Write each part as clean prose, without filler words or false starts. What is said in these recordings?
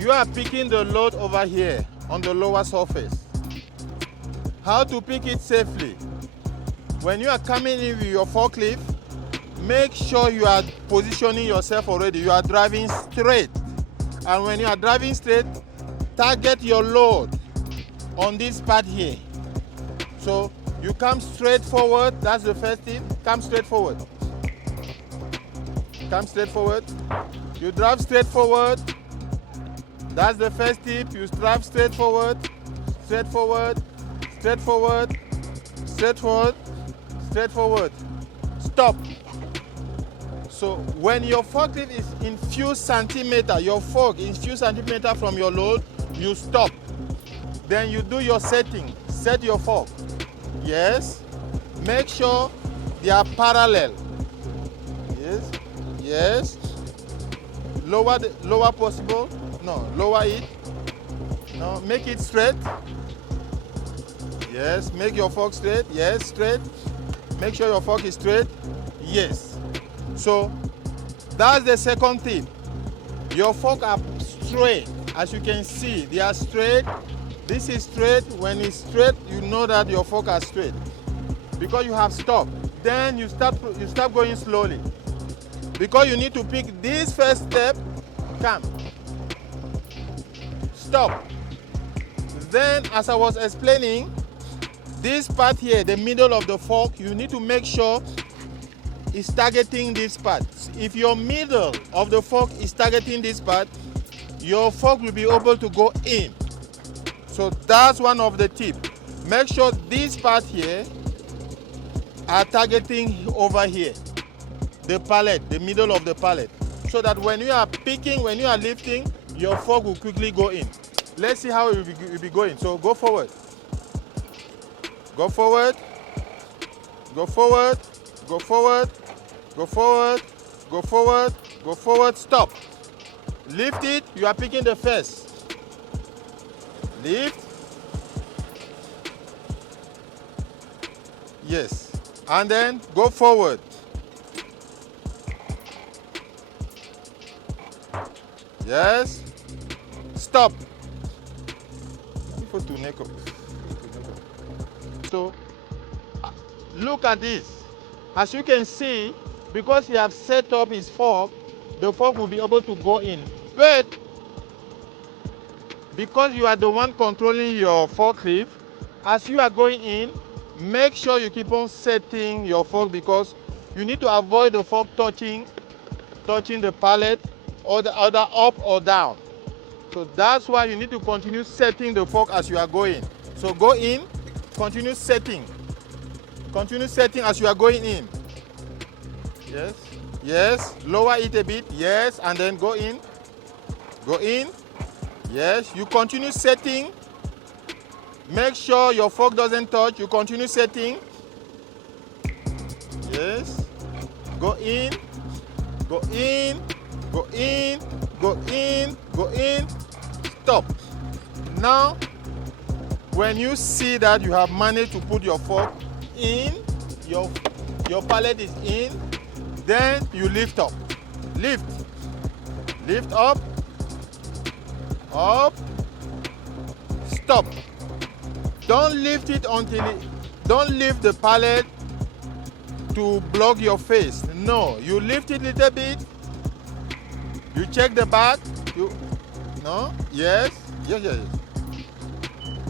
You are picking the load over here on the lower surface. How to pick it safely? When you are coming in with your forklift, make sure you are positioning yourself already. You are driving straight. And when you are driving straight, target your load on this part here. So you come straight forward. That's the first tip. Come straight forward. Come straight forward. You drive straight forward. That's the first tip. You drive straight forward, straight forward, straight forward, straight forward, straight forward. Stop. So when your forklift is in few centimeter, your fork is few centimeter from your load, you stop. Then you do your setting. Set your fork. Yes. Make sure they are parallel. Yes. Yes. Lower possible. No, lower it. No, make it straight. Yes, make your fork straight. Yes, straight. Make sure your fork is straight. Yes. So that's the second tip. Your fork are straight. As you can see, they are straight. This is straight. When it's straight, you know that your fork are straight because you have stopped. Then you start going slowly because you need to pick this first step. Come. Stop. Then, as I was explaining, this part here, the middle of the fork, you need to make sure it's targeting this part. If your middle of the fork is targeting this part, your fork will be able to go in. So that's one of the tips. Make sure this part here are targeting over here, the pallet, the middle of the pallet, so that when you are picking, when you are lifting, your fork will quickly go in. Let's see how it will be going. So go forward. Go forward. Go forward. Go forward. Go forward. Go forward. Go forward. Stop. Lift it. You are picking the first. Lift. Yes. And then go forward. Yes. Stop. So look at this. As you can see, because he has set up his fork, the fork will be able to go in. But because you are the one controlling your forklift, as you are going in, make sure you keep on setting your fork because you need to avoid the fork touching the pallet or the other up or down. So that's why you need to continue setting the fork as you are going. So go in, continue setting. Continue setting as you are going in. Yes, yes, lower it a bit, yes, and then go in. Go in, yes, you continue setting. Make sure your fork doesn't touch, you continue setting. Yes, go in, go in, go in, go in, go in, stop. Now, when you see that you have managed to put your fork in, your pallet is in, then you lift up. Lift. Lift up. Up. Stop. Don't lift it don't lift the pallet to block your face. No, you lift it a little bit. You check the back. No? Yes. Yes, yes.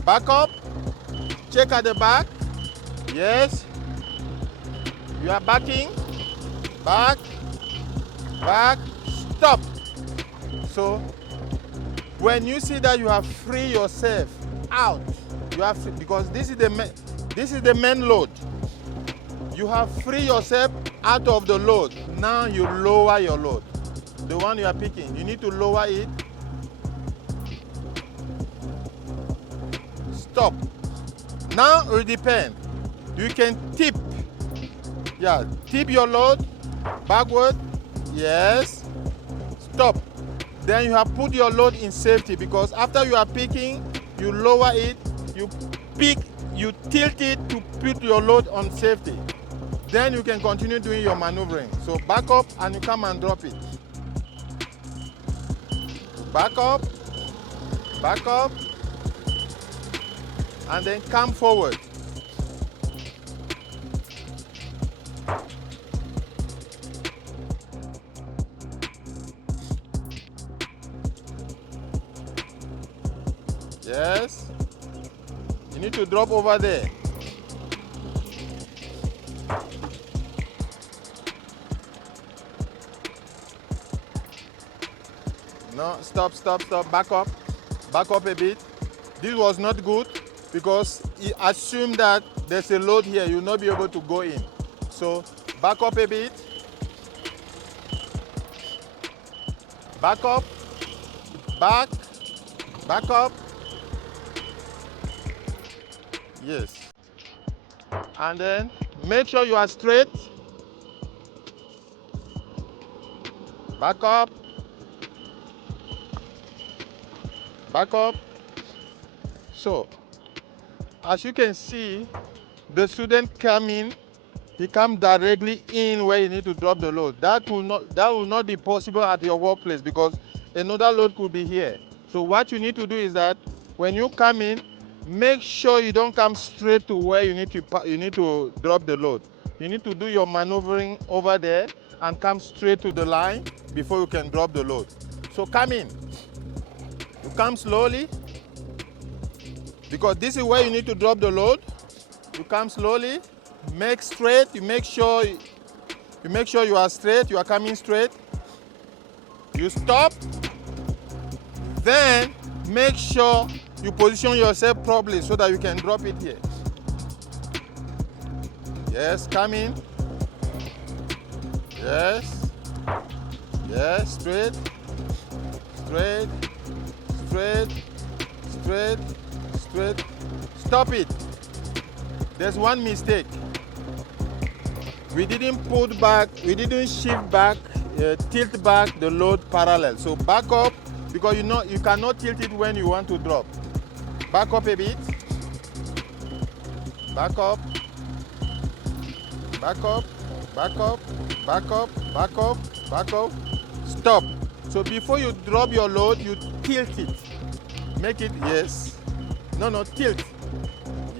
Back up. Check at the back. Yes. You are backing. Back. Back. Stop. So, when you see that you have free yourself out, you have free, because this is the main load. You have free yourself out of the load. Now you lower your load. The one you are picking, you need to lower it. Stop. Now it depends. You can tip. Yeah, tip your load backward. Yes. Stop. Then you have put your load in safety because after you are picking, you lower it, you pick, you tilt it to put your load on safety. Then you can continue doing your maneuvering. So back up and you come and drop it. Back up, back up, and then come forward. Yes. You need to drop over there. No, stop, stop, stop. Back up. Back up a bit. This was not good because he assumed that there's a load here. You'll not be able to go in. So back up a bit. Back up. Back. Back up. Yes. And then make sure you are straight. Back up. Back up. So, as you can see, the student come in, he come directly in where you need to drop the load. That will not be possible at your workplace because another load could be here. So what you need to do is that when you come in, make sure you don't come straight to where you need to drop the load. You need to do your maneuvering over there and come straight to the line before you can drop the load. So come in. You come slowly because this is where you need to drop the load. You come slowly, make straight. You make sure you are straight. You are coming straight. You stop. Then make sure you position yourself properly so that you can drop it here. Yes, come in. Yes. Yes, straight. Straight. Straight. Straight. Straight. Stop it. There's one mistake. We didn't shift back, tilt back the load parallel. So back up because you cannot tilt it when you want to drop. Back up a bit. Back up. Back up. Back up. Back up. Back up. Back up. Stop. So before you drop your load, you tilt it. Make it, yes. No, tilt.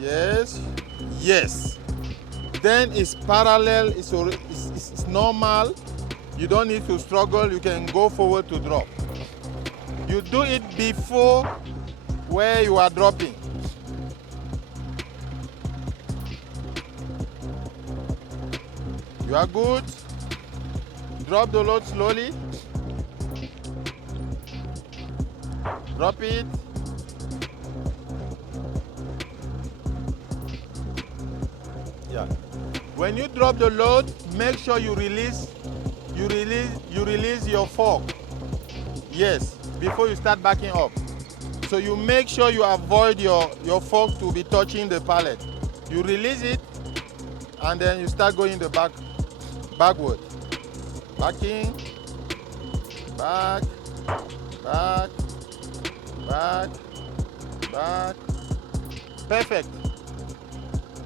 Yes. Yes. Then it's parallel, it's normal. You don't need to struggle, you can go forward to drop. You do it before where you are dropping. You are good. Drop the load slowly. Drop it. Yeah. When you drop the load, make sure you release your fork. Yes, before you start backing up. So you make sure you avoid your fork to be touching the pallet. You release it and then you start going backward. Backing, back, back, back, back. Perfect.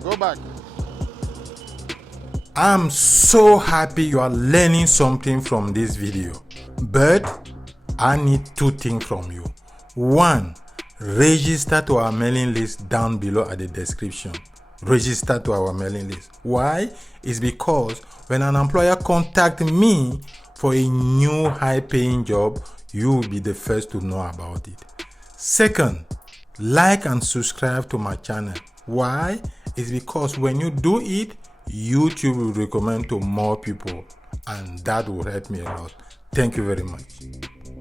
Go back. I'm so happy you are learning something from this video, but I need two things from you. One, register to our mailing list down below at the description. Register to our mailing list. Why? It's because when an employer contacts me for a new high-paying job, you will be the first to know about it. Second, like and subscribe to my channel. Why? It's because when you do it, YouTube will recommend to more people, and that will help me a lot. Thank you very much.